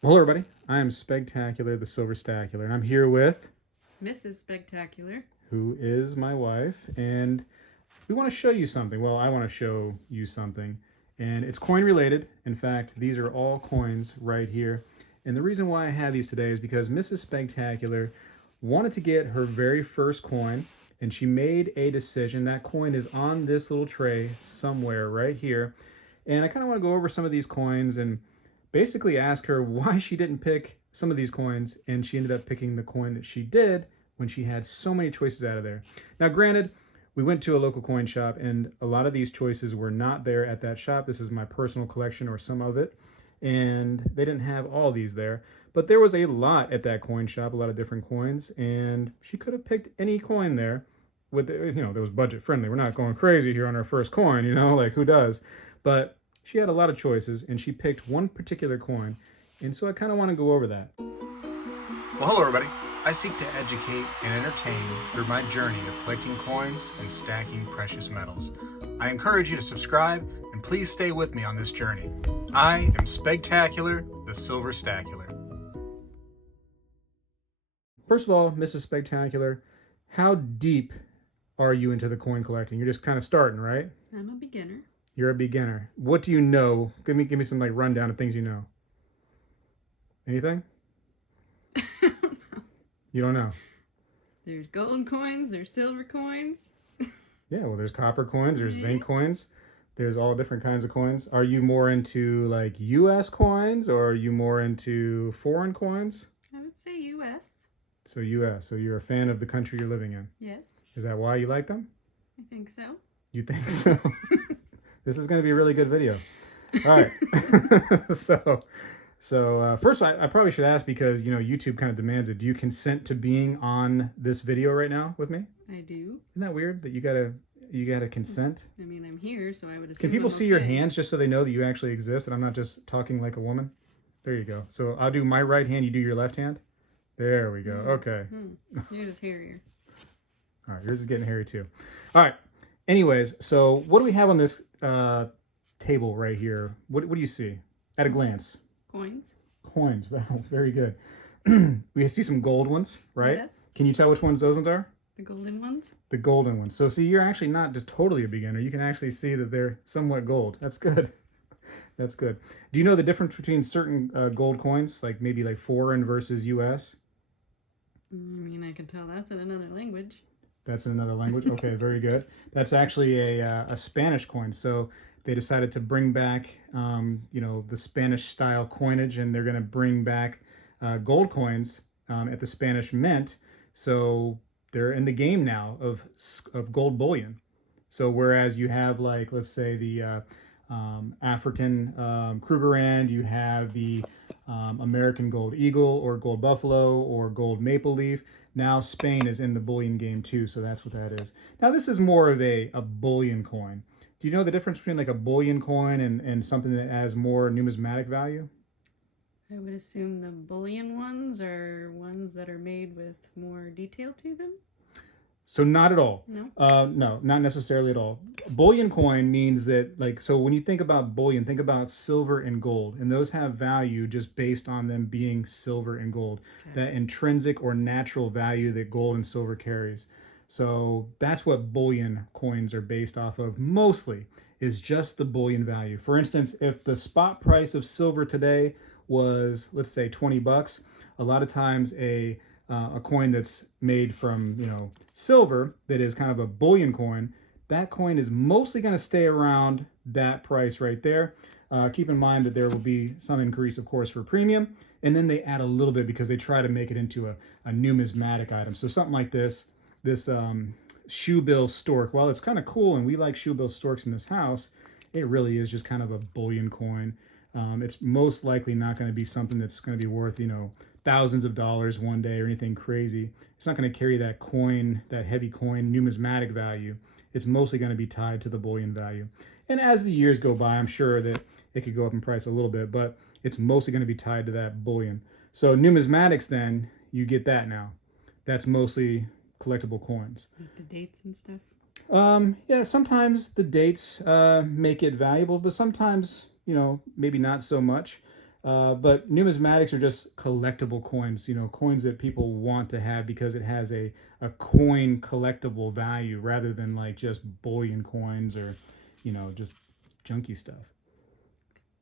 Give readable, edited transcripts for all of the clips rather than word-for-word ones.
Well, hello everybody, I am Spegtacular, the Silver Stacular, and I'm here with Mrs. Spegtacular. who is my wife, and we want to show you something. Well, I want to show you something, and it's coin related. In fact, these are all coins right here, and the reason why I have these today is because Mrs. Spegtacular wanted to get her very first coin, and she made a decision. That coin is on this little tray somewhere right here, and I kind of want to go over some of these coins and basically ask her why she didn't pick some of these coins, and she ended up picking the coin that she did when she had so many choices out of there. Now, granted, we went to a local coin shop, and a lot of these choices were not there at that shop. This is my personal collection, or some of it, and they didn't have all these there. But there was a lot at that coin shop, a lot of different coins, and she could have picked any coin there. With there was budget friendly. We're not going crazy here on our first coin, like who does? But she had a lot of choices, and she picked one particular coin, and so I kind of want to go over that. Well, hello everybody. I seek to educate and entertain through my journey of collecting coins and stacking precious metals. I encourage you to subscribe and please stay with me on this journey. I am Spegtacular, the Silver Stacular. First of all, Mrs. Spectacular, how deep are you into the coin collecting? You're just kind of starting, right? I'm a beginner. You're a beginner. What do you know? Give me some like rundown of things you know. Anything? You don't know. There's gold coins, there's silver coins. Yeah, well, there's copper coins, there's zinc coins, there's all different kinds of coins. Are you more into like U.S. coins, or are you more into foreign coins? I would say U.S. So U.S. So you're a fan of the country you're living in. Yes, Is that why you like them? I think so. You think so? This is going to be a really good video. All right. So first, I probably should ask, because YouTube kind of demands it. Do you consent to being on this video right now with me? I do. Isn't that weird that you gotta consent? I mean, I'm here, so I would assume. Can people I'm see your okay. hands just so they know that you actually exist and I'm not just talking like a woman? There you go. So I'll do my right hand. You do your left hand. There we go. Okay. Yours is hairier. All right. Yours is getting hairy too. All right. Anyways, so what do we have on this table right here? What do you see at a glance? Coins. Coins. Wow, very good. We see some gold ones, right? Yes. Can you tell which ones those ones are? The golden ones. The golden ones. So see, you're actually not just totally a beginner. You can actually see that they're somewhat gold. That's good. That's good. Do you know the difference between certain gold coins, like maybe like foreign versus U.S.? I mean, I can tell that's in another language. That's in another language. Okay, very good. That's actually a Spanish coin. So they decided to bring back, the Spanish style coinage, and they're going to bring back gold coins at the Spanish Mint. So they're in the game now of gold bullion. So whereas you have, like, let's say the African Krugerrand, you have the American gold eagle or gold buffalo or gold maple leaf. Now Spain is in the bullion game too, so that's what that is. Now this is more of a bullion coin. Do you know the difference between like a bullion coin and something that has more numismatic value? I would assume the bullion ones are ones that are made with more detail to them. So not at all. No. No, not necessarily at all. Bullion coin means that, like, so when you think about bullion, think about silver and gold, and those have value just based on them being silver and gold, that intrinsic or natural value that gold and silver carries. So that's what bullion coins are based off of mostly, is just the bullion value. For instance, if the spot price of silver today was, let's say, $20, a lot of times a coin that's made from silver that is kind of a bullion coin, that coin is mostly going to stay around that price right there. Keep in mind that there will be some increase, of course, for premium, and then they add a little bit because they try to make it into a numismatic item. So something like this shoebill stork, while it's kind of cool and we like shoebill storks in this house, it really is just kind of a bullion coin. It's most likely not going to be something that's going to be worth thousands of dollars one day or anything crazy. It's not going to carry that coin, that heavy coin numismatic value. It's mostly going to be tied to the bullion value. And as the years go by, I'm sure that it could go up in price a little bit, but it's mostly going to be tied to that bullion. So numismatics, then, you get that now. That's mostly collectible coins. Like the dates and stuff. Yeah, sometimes the dates make it valuable, but sometimes, maybe not so much. But numismatics are just collectible coins, coins that people want to have because it has a coin collectible value rather than like just bullion coins or, just junky stuff.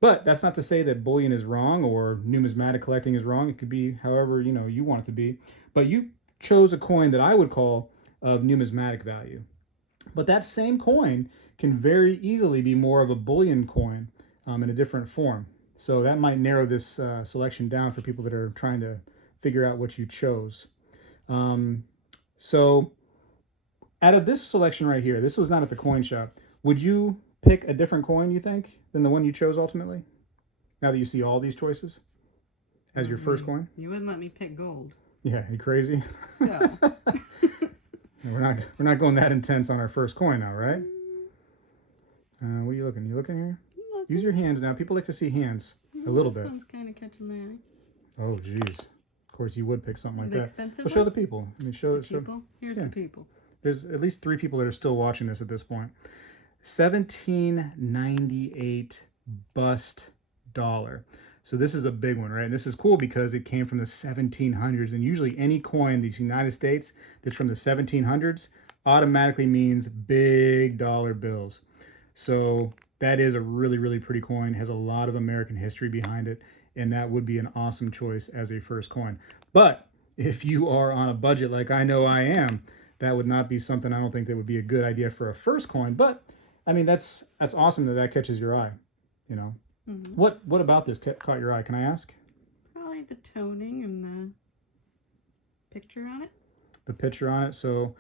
But that's not to say that bullion is wrong or numismatic collecting is wrong. It could be however, you want it to be. But you chose a coin that I would call of numismatic value. But that same coin can very easily be more of a bullion coin in a different form. So that might narrow this selection down for people that are trying to figure out what you chose. So out of this selection right here, this was not at the coin shop. Would you pick a different coin, you think, than the one you chose ultimately? Now that you see all these choices as your first coin? You wouldn't let me pick gold. Yeah, you crazy? So. We're not going that intense on our first coin now, right? What are you looking? You looking here? Use your hands now. People like to see hands a little bit. This one's kind of catching my eye. Oh, geez. Of course, you would pick something like The that. expensive Well, show one? the people. I mean, show The people? Here's yeah. the people. There's at least 3 people that are still watching this at this point. 1798 bust dollar. So this is a big one, right? And this is cool because it came from the 1700s. And usually any coin in the United States that's from the 1700s automatically means big dollar bills. So that is a really, really pretty coin. It has a lot of American history behind it. And that would be an awesome choice as a first coin. But if you are on a budget like I know I am, that would not be something I don't think that would be a good idea for a first coin. But I mean, that's awesome that catches your eye, Mm-hmm. What about this caught your eye? Can I ask? Probably the toning and the picture on it. The picture on it. So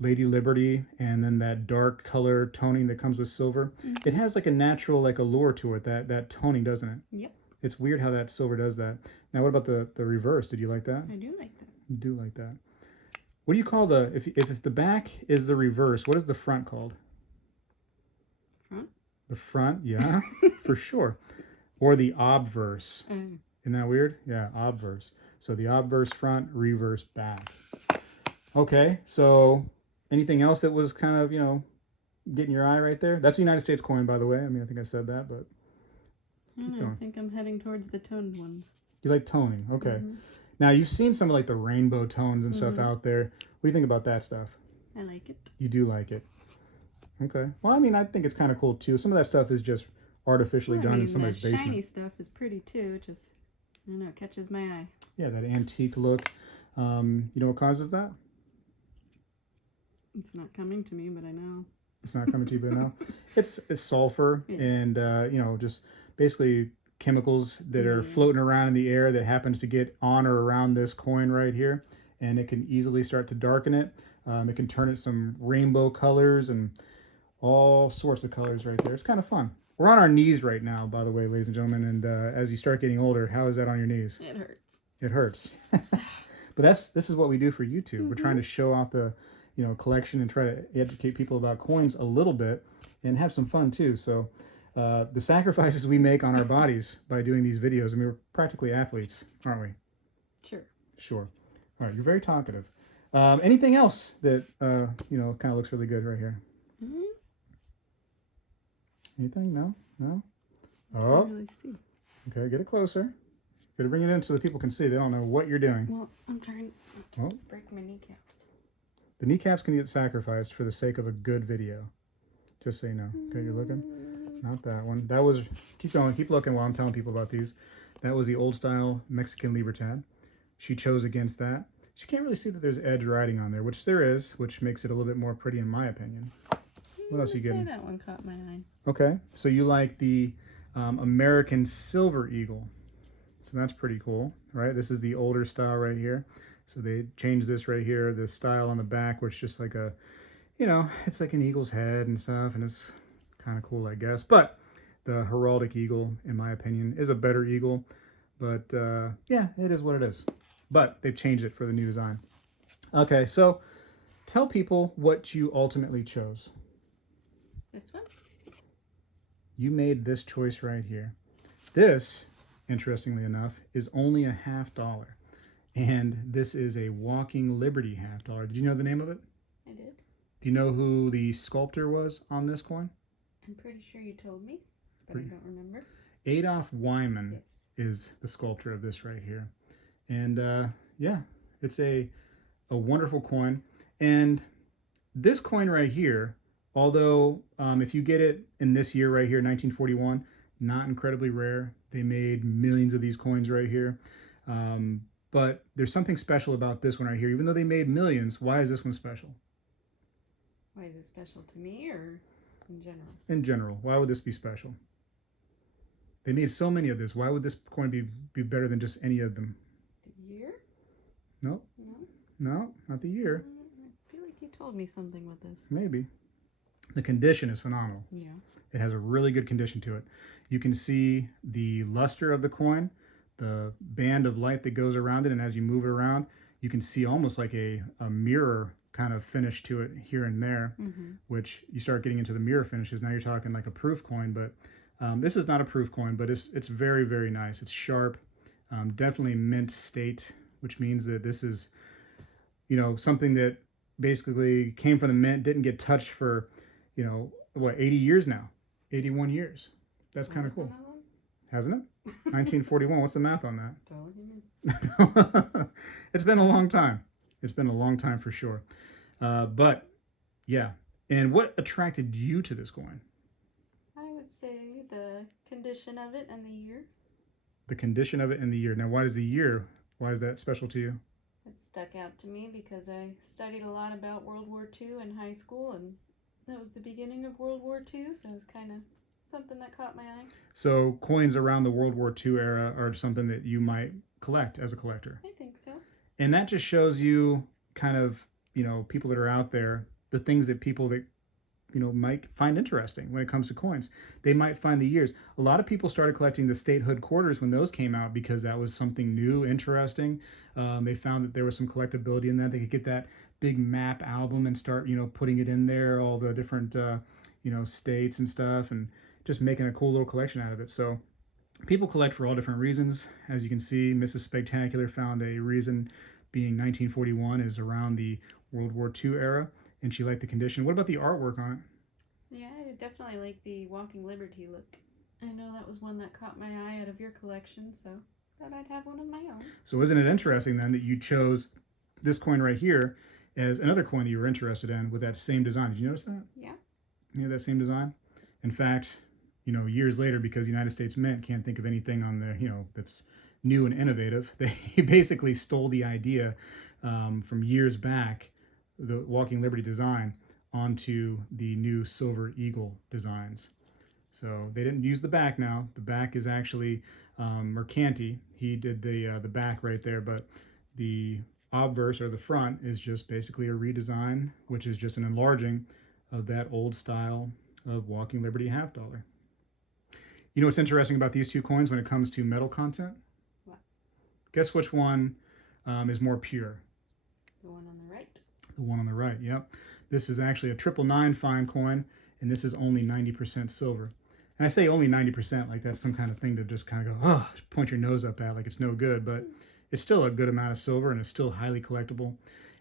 Lady Liberty and then that dark color toning that comes with silver. Mm-hmm. It has like a natural like allure to it, that toning, doesn't it? Yep. It's weird how that silver does that. Now, what about the reverse? Did you like that? I do like that. You do like that. What do you call if the back is the reverse, what is the front called? Front? The front, yeah, for sure. Or the obverse. Isn't that weird? Yeah, obverse. So the obverse front, reverse back. Okay, so anything else that was kind of, getting your eye right there? That's a United States coin, by the way. I mean, I think I said that, but I don't know. I think I'm heading towards the toned ones. You like toning, okay. Mm-hmm. Now, you've seen some of like the rainbow tones and stuff out there. What do you think about that stuff? I like it. You do like it. Okay. Well, I mean, I think it's kind of cool too. Some of that stuff is just artificially done in somebody's the basement. Shiny stuff is pretty too. It just, I don't know, it catches my eye. Yeah, that antique look. You know what causes that? It's not coming to me, but I know. It's not coming to you, but no. It's sulfur and, just basically chemicals that are floating around in the air that happens to get on or around this coin right here. And it can easily start to darken it. It can turn it some rainbow colors and all sorts of colors right there. It's kind of fun. We're on our knees right now, by the way, ladies and gentlemen. And as you start getting older, how is that on your knees? It hurts. It hurts. But this is what we do for YouTube. We're trying to show off the collection and try to educate people about coins a little bit and have some fun too. So the sacrifices we make on our bodies by doing these videos, I mean, we're practically athletes, aren't we? Sure. All right, you're very talkative. Anything else that, kind of looks really good right here? Mm-hmm. Anything? No? I Oh, can't really see. okay, get it closer. Got to bring it in so that people can see. They don't know what you're doing. Well, I'm trying to Oh. break my kneecaps. The kneecaps can get sacrificed for the sake of a good video. Just so you know. Okay, you're looking? Not that one. That was, keep going, keep looking while I'm telling people about these. That was the old style Mexican Libertad. She chose against that. She can't really see that there's edge writing on there, which there is, which makes it a little bit more pretty in my opinion. What else are you getting? That one caught my eye. Okay, so you like the American Silver Eagle. So that's pretty cool, right? This is the older style right here. So they changed this right here, the style on the back, where it's just like a, it's like an eagle's head and stuff, and it's kind of cool, I guess. But the heraldic eagle, in my opinion, is a better eagle. But yeah, it is what it is. But they've changed it for the new design. Okay, so tell people what you ultimately chose. This one? You made this choice right here. This, interestingly enough, is only $50. And this is a Walking Liberty $50. Did you know the name of it? I did. Do you know who the sculptor was on this coin? I'm pretty sure you told me, but I don't remember. Adolf Wyman Yes. is the sculptor of this right here. And yeah, it's a wonderful coin. And this coin right here, although if you get it in this year right here, 1941, not incredibly rare. They made millions of these coins right here. But there's something special about this one right here. Even though they made millions, why is this one special? Why is it special to me or in general? In general, why would this be special? They made so many of this. Why would this coin be better than just any of them? The year? No, No? not the year. I feel like you told me something with this. Maybe. The condition is phenomenal. Yeah. It has a really good condition to it. You can see the luster of the coin, the band of light that goes around it, and as you move it around, you can see almost like a mirror kind of finish to it here and there, which you start getting into the mirror finishes. Now you're talking like a proof coin, but this is not a proof coin, but it's very, very nice. It's sharp, definitely mint state, which means that this is, something that basically came from the mint, didn't get touched for, 80 years now, 81 years. That's kind of cool, hasn't it? 1941. What's the math on that? Don't look at me. It's been a long time. It's been a long time for sure. But yeah. And what attracted you to this coin? I would say the condition of it and the year. The condition of it and the year. Now, why is that special to you? It stuck out to me because I studied a lot about World War II in high school, and that was the beginning of World War II, so it was kind of something that caught my eye. So coins around the World War II era are something that you might collect as a collector. I think so. And that just shows you kind of, people that are out there, the things that people that, might find interesting when it comes to coins. They might find the years. A lot of people started collecting the statehood quarters when those came out because that was something new, interesting. They found that there was some collectability in that. They could get that big map album and start, putting it in there, all the different, states and stuff, and just making a cool little collection out of it. So people collect for all different reasons. As you can see, Mrs. Spegtacular found a reason being 1941 is around the World War II era, and she liked the condition. What about the artwork on it? Yeah, I definitely like the Walking Liberty look. I know that was one that caught my eye out of your collection, so thought I'd have one of my own. So isn't it interesting then that you chose this coin right here as another coin that you were interested in with that same design? Did you notice that? Yeah. Yeah, that same design. In fact, years later, because the United States Mint can't think of anything on there, that's new and innovative, they basically stole the idea from years back, the Walking Liberty design, onto the new Silver Eagle designs. So they didn't use the back now. The back is actually Mercanti. He did the back right there, but the obverse or the front is just basically a redesign, which is just an enlarging of that old style of Walking Liberty half dollar. You know what's interesting about these two coins when it comes to metal content? What? Guess which one is more pure? The one on the right. The one on the right, yep. This is actually a 999 fine coin, and this is only 90% silver. And I say only 90%, like that's some kind of thing to just kind of go, point your nose up at, like it's no good, but it's still a good amount of silver, and it's still highly collectible.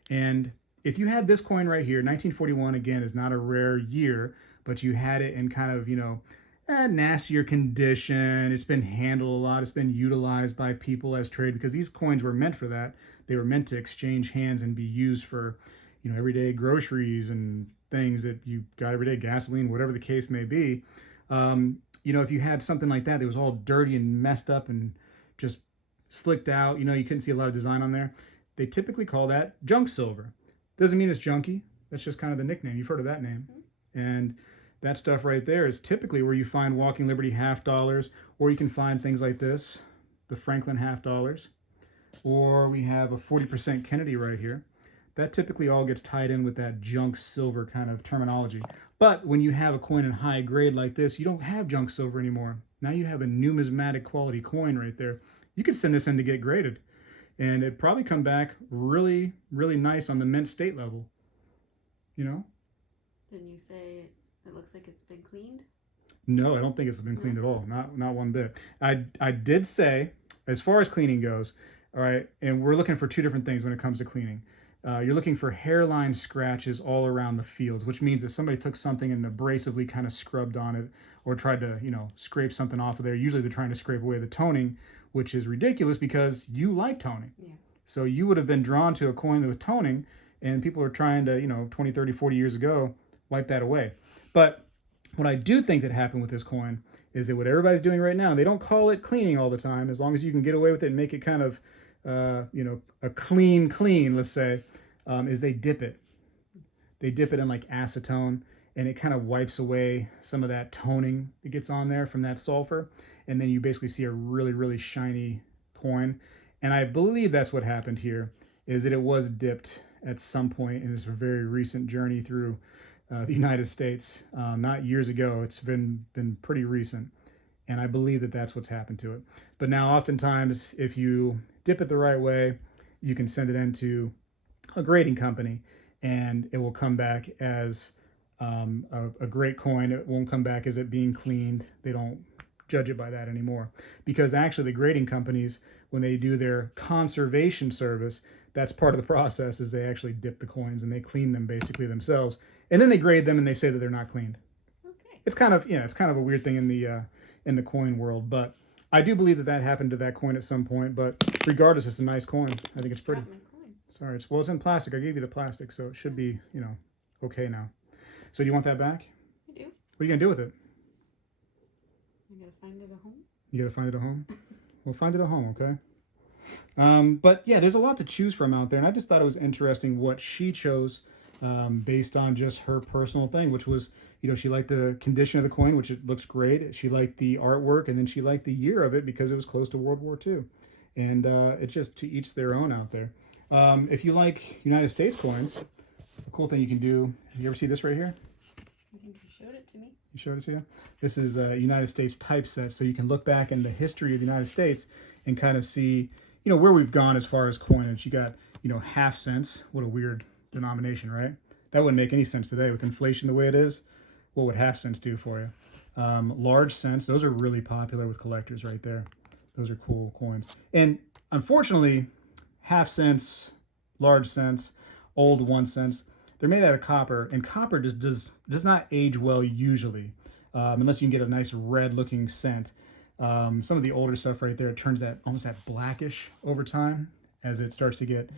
And if you had this coin right here, 1941, again, is not a rare year, but you had it in kind of, nastier condition. It's been handled a lot. It's been utilized by people as trade because these coins were meant for that. They were meant to exchange hands and be used for, everyday groceries and things that you got every day, gasoline, whatever the case may be. If you had something like that was all dirty and messed up and just slicked out, you couldn't see a lot of design on there. They typically call that junk silver. Doesn't mean it's junky. That's just kind of the nickname. You've heard of that name. And that stuff right there is typically where you find Walking Liberty half dollars, or you can find things like this, the Franklin half dollars, or we have a 40% Kennedy right here. That typically all gets tied in with that junk silver kind of terminology. But when you have a coin in high grade like this, you don't have junk silver anymore. Now you have a numismatic quality coin right there. You could send this in to get graded, and it'd probably come back really, really nice on the mint state level. Didn't you say it looks like it's been cleaned? No, I don't think it's been cleaned at all. Not one bit. I did say, as far as cleaning goes, all right, and we're looking for two different things when it comes to cleaning. you're looking for hairline scratches all around the fields, which means that somebody took something and abrasively kind of scrubbed on it or tried to, scrape something off of there. Usually they're trying to scrape away the toning, which is ridiculous because you like toning. Yeah. So you would have been drawn to a coin with toning, and people are trying to, 20, 30, 40 years ago, wipe that away. But what I do think that happened with this coin is that what everybody's doing right now, they don't call it cleaning all the time, as long as you can get away with it and make it kind of, a clean, let's say, is they dip it. They dip it in like acetone, and it kind of wipes away some of that toning that gets on there from that sulfur. And then you basically see a really, really shiny coin. And I believe that's what happened here, is that it was dipped at some point in this very recent journey through the United States, not years ago. It's been pretty recent, and I believe that that's what's happened to it. But now, oftentimes, if you dip it the right way, you can send it into a grading company, and it will come back as a great coin. It won't come back as it being cleaned. They don't judge it by that anymore, because actually the grading companies, when they do their conservation service, that's part of the process, is they actually dip the coins and they clean them basically themselves, and then they grade them and they say that they're not cleaned. Okay. It's kind of a weird thing in the coin world, but I do believe that happened to that coin at some point. But regardless, it's a nice coin. I think it's pretty. Got my coin. Sorry, it's in plastic. I gave you the plastic, so it should be okay now. So do you want that back? I do. What are you gonna do with it? I gotta find it at home. You gotta find it at home. We'll find it at home, okay? But yeah, there's a lot to choose from out there, and I just thought it was interesting what she chose based on just her personal thing, which was, she liked the condition of the coin, which it looks great. She liked the artwork, and then she liked the year of it because it was close to World War II. And it's just to each their own out there. If you like United States coins, a cool thing you can do, you ever see this right here? I think you showed it to me. You showed it to you? This is a United States Typeset, so you can look back in the history of the United States and kind of see, where we've gone as far as coinage. You got, half cents. What a weird denomination, right? That wouldn't make any sense today with inflation the way it is. What would half cents do for you? Large cents, those are really popular with collectors right there. Those are cool coins. And unfortunately, half cents, large cents, old 1 cents, they're made out of copper, and copper just does not age well usually, unless you can get a nice red looking cent. Some of the older stuff right there, it turns almost that blackish over time as it starts to get,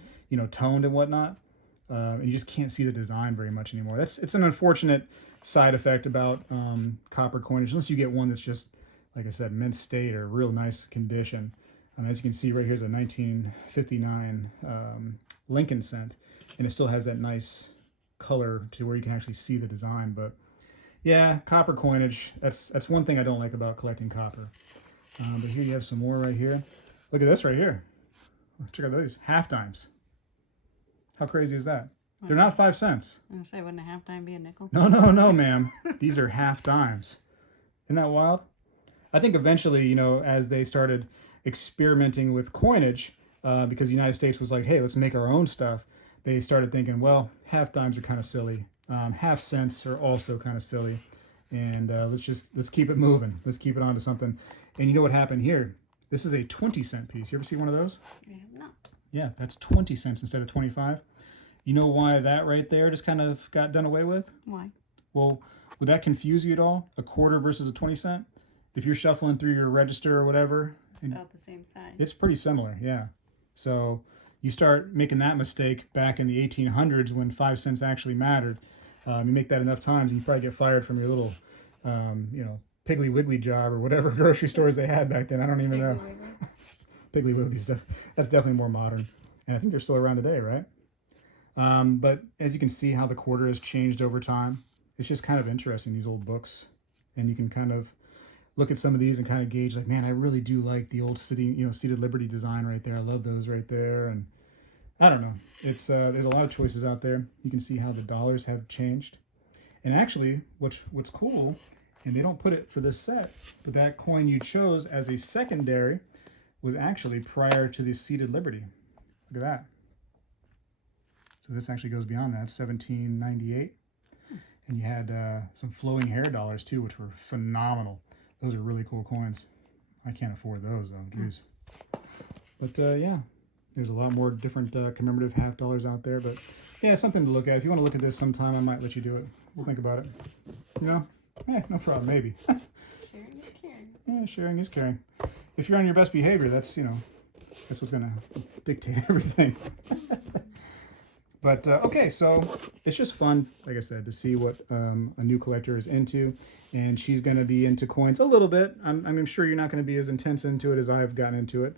toned and whatnot. And you just can't see the design very much anymore. It's an unfortunate side effect about copper coinage, unless you get one that's just, like I said, mint state or real nice condition. As you can see right here is a 1959 Lincoln cent, and it still has that nice color to where you can actually see the design. But yeah, copper coinage, that's one thing I don't like about collecting copper. But here you have some more right here. Look at this right here. Check out those half dimes. How crazy is that? They're not 5 cents. I was gonna say, wouldn't a half dime be a nickel? No, ma'am. These are half dimes. Isn't that wild? I think eventually, as they started experimenting with coinage, because the United States was like, hey, let's make our own stuff, they started thinking, well, half dimes are kind of silly. Half cents are also kind of silly. And let's keep it moving. Let's keep it on to something. And you know what happened here? This is a 20-cent piece. You ever see one of those? I have not. Yeah, that's 20 cents instead of 25. You know why that right there just kind of got done away with? Why? Well, would that confuse you at all? A quarter versus a 20 cent? If you're shuffling through your register or whatever. It's about the same size. It's pretty similar, yeah. So you start making that mistake back in the 1800s when 5 cents actually mattered. You make that enough times and you probably get fired from your little, Piggly Wiggly job or whatever grocery stores they had back then. I don't even know. Piggly Wiggly stuff. That's definitely more modern. And I think they're still around today, right? But as you can see how the quarter has changed over time, it's just kind of interesting, these old books. And you can kind of look at some of these and kind of gauge like, man, I really do like the old Seated Liberty design right there. I love those right there. And I don't know. It's there's a lot of choices out there. You can see how the dollars have changed. And actually, what's cool, and they don't put it for this set, but that coin you chose as a secondary was actually prior to the Seated Liberty. Look at that. So this actually goes beyond that, 1798. And you had some flowing hair dollars too, which were phenomenal. Those are really cool coins. I can't afford those though, jeez. But yeah, There's a lot more different commemorative half dollars out there, but yeah, something to look at. If you want to look at this sometime, I might let you do it. We'll think about it. You know? Yeah, no problem. Maybe. Sharing is caring. Yeah, sharing is caring. If you're on your best behavior, that's, you know, that's what's going to dictate everything. But, okay, so it's just fun, like I said, to see what a new collector is into. And she's going to be into coins a little bit. I'm sure you're not going to be as intense into it as I've gotten into it.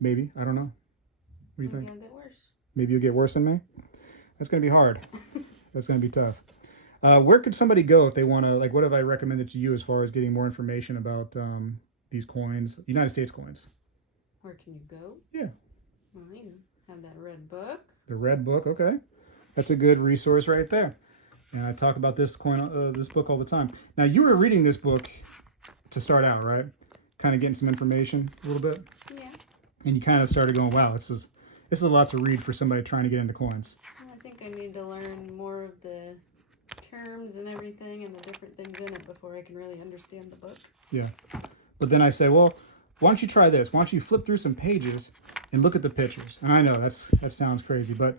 Maybe. I don't know. What do you think? Maybe I'll get worse. Maybe you'll get worse than me? That's going to be hard. That's going to be tough. Where could somebody go if they want to, like, what have I recommended to you as far as getting more information about these coins, United States coins? Where can you go? Yeah. Well, you have that red book. The red book, okay. That's a good resource right there. And I talk about this this book all the time. Now, you were reading this book to start out, right? Kind of getting some information a little bit. Yeah. And you kind of started going, wow, this is a lot to read for somebody trying to get into coins. Well, I think I need to learn more of the terms and everything and the different things in it before I can really understand the book. Yeah. But then I say, well, why don't you try this? Why don't you flip through some pages and look at the pictures? And I know that sounds crazy, but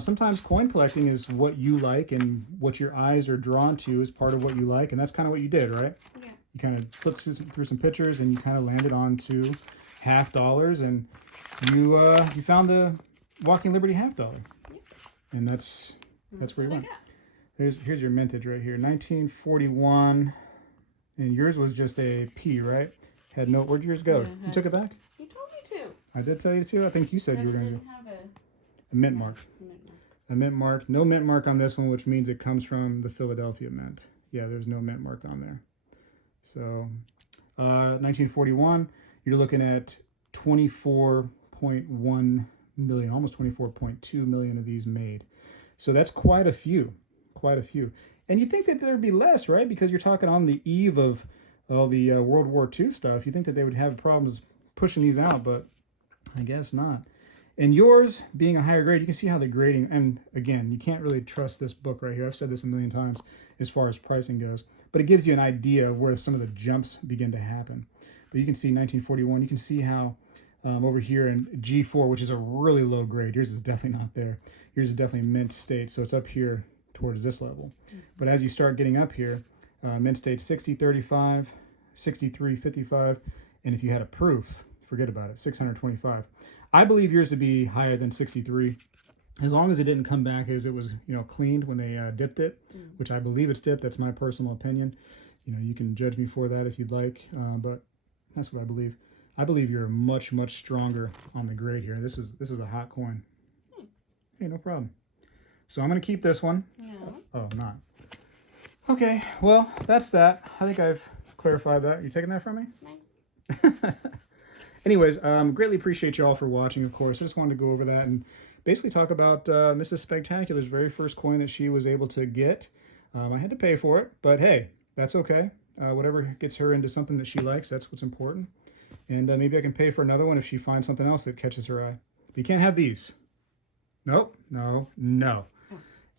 sometimes coin collecting is what you like and what your eyes are drawn to is part of what you like. And that's kind of what you did, right? Yeah. You kind of flipped through some pictures and you kind of landed onto half dollars and you found the Walking Liberty half dollar. Yeah. And that's where you what I went. got. Here's your mintage right here, 1941, and yours was just a P, right? Had no. Where'd yours go? Yeah, You took it back? You told me to. I did tell you to. I think you said But you were it going to didn't have a mint mark. A mint mark. No mint mark on this one, which means it comes from the Philadelphia Mint. Yeah, there's no mint mark on there. So, 1941, you're looking at 24.1 million, almost 24.2 million of these made. So that's quite a few. And you'd think that there'd be less, right? Because you're talking on the eve of all the World War II stuff. You think that they would have problems pushing these out, but I guess not. And yours being a higher grade, you can see how the grading, and again, you can't really trust this book right here. I've said this a million times as far as pricing goes, but it gives you an idea of where some of the jumps begin to happen. But you can see 1941, you can see how over here in G4, which is a really low grade, yours is definitely not there. Yours is definitely mint state, so it's up here towards this level. But as you start getting up here, mint state 6035, 6355, and if you had a proof, forget about it, 625. I believe yours to be higher than 63, as long as it didn't come back as it was, cleaned when they dipped it, which I believe it's dipped. That's my personal opinion. You can judge me for that if you'd like, but that's what I believe. I believe you're much, much stronger on the grade here. This is a hot coin. Hey, no problem. So I'm going to keep this one. No. Oh, not. Okay, well, that's that. I think I've clarified that. You taking that from me? No. Anyways, greatly appreciate you all for watching, of course. I just wanted to go over that and basically talk about Mrs. Spegtacular's very first coin that she was able to get. I had to pay for it, but hey, that's okay. Whatever gets her into something that she likes, that's what's important. And maybe I can pay for another one if she finds something else that catches her eye. But you can't have these. Nope, no.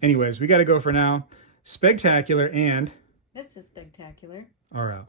Anyways, we got to go for now. Spegtacular and... This is Spegtacular. are out.